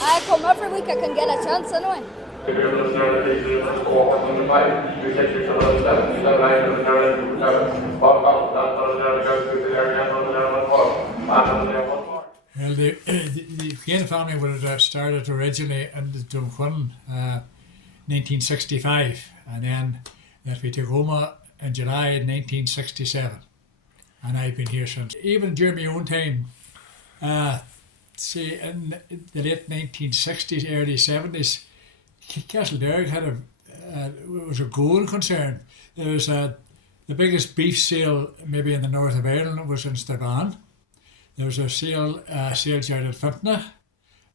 I come every week I can get a chance anyway. Well, the Kane family would have started originally in the Dunquin, 1965, and then that we took Omagh in July 1967, and I've been here since. Even during my own time, say in the late 1960s, early 70s, Castleberg was a growing concern. There was the biggest beef sale maybe in the north of Ireland was in Strabane. There was a sales yard at Fintona,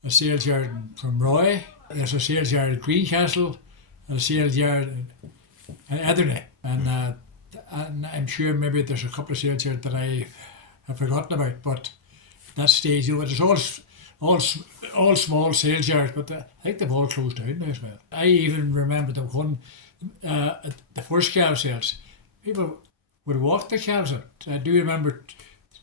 a sales yard from Roy. There's a sales yard at Greencastle, and a sales yard in Ederney. And I'm sure maybe there's a couple of sales yards that I have forgotten about, but at that stage, it was all small sales yards, but I think they've all closed down now as well. I even remember the one, the first calf sales, people would walk the calves out. I do remember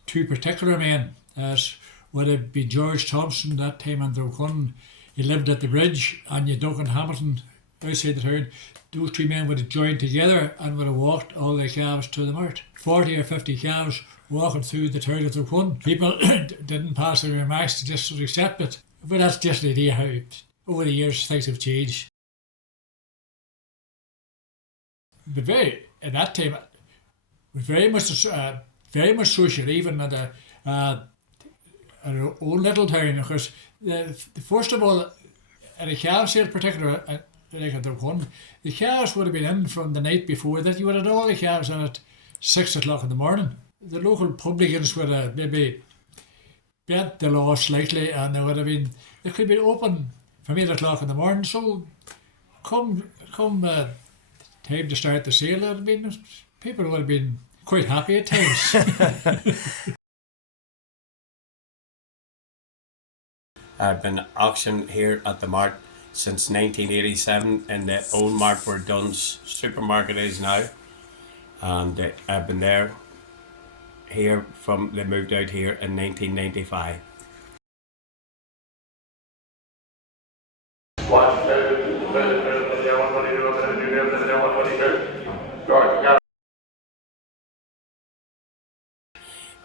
two particular men, as would have been George Thompson that time in Drumcunn. He lived at the bridge, and you Duncan Hamilton outside the town. Those two men would have joined together and would have walked all their calves to the mart. 40 or 50 calves walking through the town of Drumcunn. People didn't pass their remarks to just accept it. But that's just an idea how over the years things have changed. But at that time, it was very much social, even at our own little town, because first of all, at a calf sale particular, like at the one, the calves would have been in from the night before that. You would have had all the calves in at 6 o'clock in the morning. The local publicans would have maybe bent the law slightly, and they could have been open from 8 o'clock in the morning. So come time to start the sale, people would have been quite happy at times. I've been auctioned here at the Mart since 1987 in the old Mart where Dunn's supermarket is now, and I've been there here from they moved out here in 1995.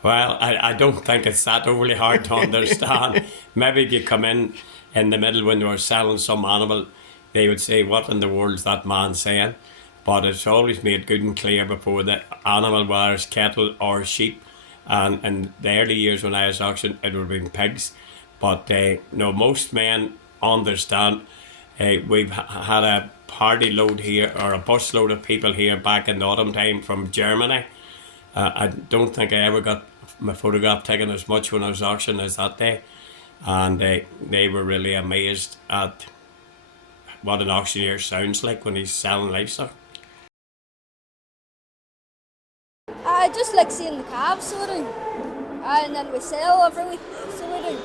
Well, I don't think it's that overly hard to understand. Maybe if you come in the middle when they were selling some animal, they would say, what in the world's that man saying? But it's always made good and clear before the animal, whether it's cattle or sheep. And in the early years when I was auctioned, it would have been pigs. But most men understand. We've had a party load here, or a bus load of people here back in the autumn time from Germany. I don't think I ever got my photograph taken as much when I was auctioned as that day, and they were really amazed at what an auctioneer sounds like when he's selling livestock. I just like seeing the calves, so I do. And then we sell every week, so we do.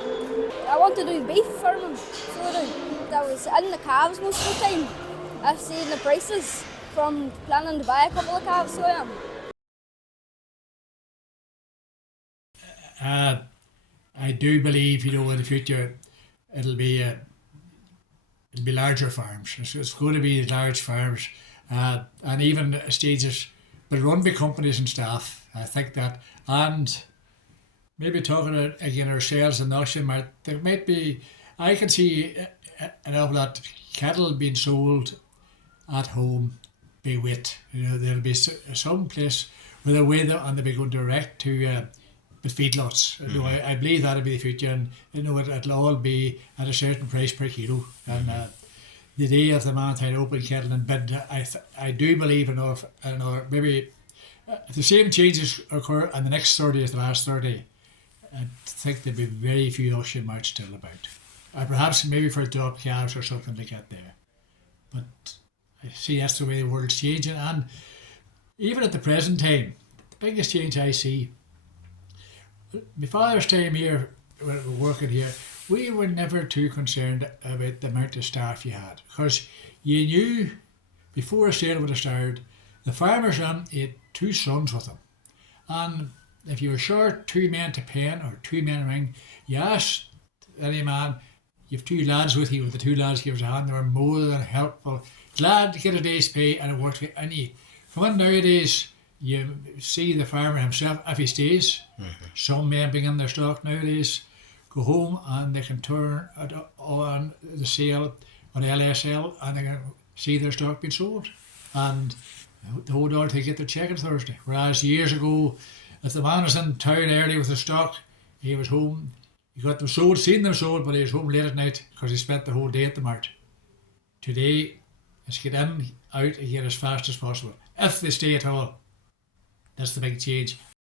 I want to do beef farming, so I do. I was in the calves most of the time. I've seen the prices from planning to buy a couple of calves, so I am. I do believe, in the future, it'll be larger farms. It's going to be large farms, and even stages, but run by companies and staff. I think that, and maybe talking again ourselves in the auction mart, there might be. I can see an awful lot cattle being sold at home by weight. There'll be some place where they'll weigh them and they'll be going direct to. With feedlots. Mm-hmm. I believe that'll be the future, and it'll all be at a certain price per kilo. And the day of the Mantine open kettle and bid, I do believe maybe if the same changes occur on the next 30 as the last 30, I think there'll be very few auction marts still about. Perhaps maybe for drop calves or something like that there. But I see that's the way the world's changing, and even at the present time, the biggest change I see. My father's time here, working here, we were never too concerned about the amount of staff you had, because you knew before a sale would have started, the farmer's son had 2 sons with him, and if you were short 2 men to pen or 2 men ring, you asked any man, You've two lads with you, with the two lads give us a hand, they were more than helpful. Glad to get a day's pay and it works. And you come in nowadays, you see the farmer himself, if he stays, some men bring in their stock nowadays, go home and they can turn it on the sale on LSL and they can see their stock being sold. And they hold on to get their check on Thursday. Whereas years ago, if the man was in town early with the stock, he was home, he got them sold, seen them sold, but he was home late at night because he spent the whole day at the mart. Today, it's get in, out again as fast as possible, if they stay at all. That's the big change.